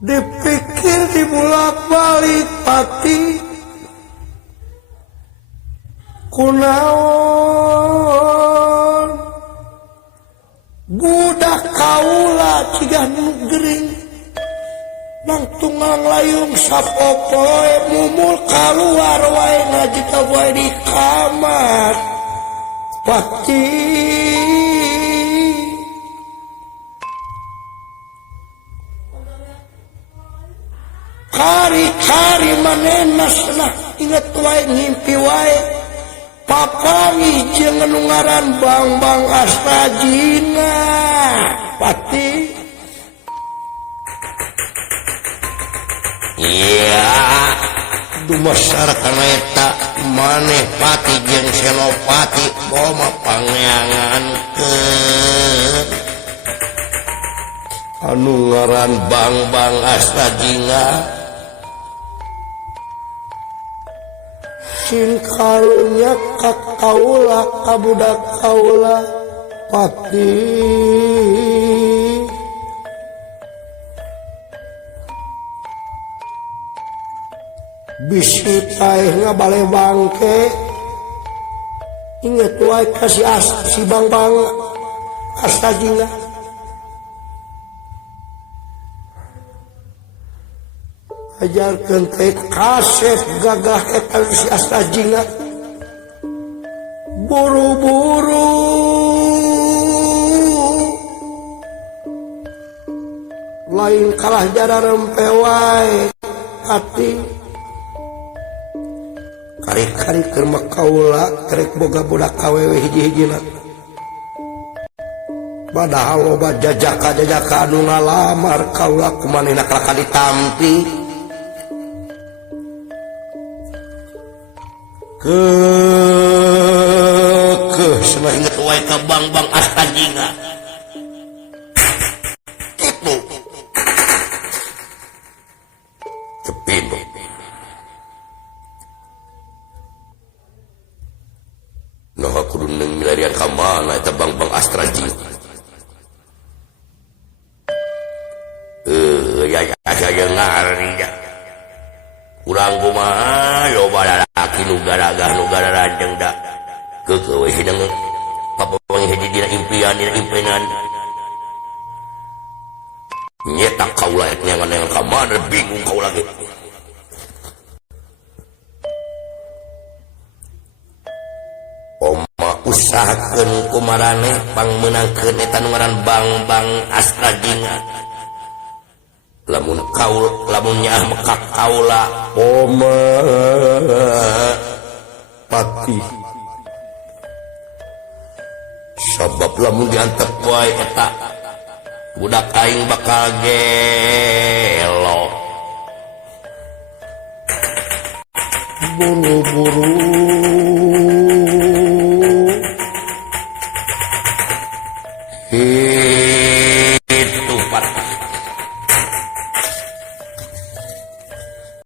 dipikir dibulak-balik pati kunaon budak kaula cigah nu gering nang tunggang layung sapopoe mumul kaluar wae ngajita wae di kamar pati hari-hari manehna cenah inget wae ngimpi wae papangi jeung anu ngaran Bang Astajina pati iya dumasarkan eta maneh pati jeung senopati koma pangeangankeun anu ngaran Bang Astajina sin karunya ka kaula ka budak kaula pati bisi taeh ngabale bangke inget wae ka si Bang Astajina ajarkeun teh kasep gagah eta si Astajina buru-buru lain kalah jara rempe wae hati kari-kari keur makaula kerek boga budak awewe hiji-hijina padahal loba jajaka anu ngalamar kaula kumanehna kalaka ditampi senang inget wae ka Bang Astajina itu cepino nah aku kudu milarian ka mana eta Bang Astajina ya ngari ya kurang kumaha loba lalaki nu garagah nu gararanjang da keukeuh we hidang papawangi hiji dina impian dina impenan nyetak kaula et nyangan ka mana bingung kaula ge oma usahakeun kumaraneh pangmeunangkeun eta nu ngaran Bang Astajina lamun nyaah mekak kaula oma pati sabab lamun diantep wae eta budak aing bakal gelo buru-buru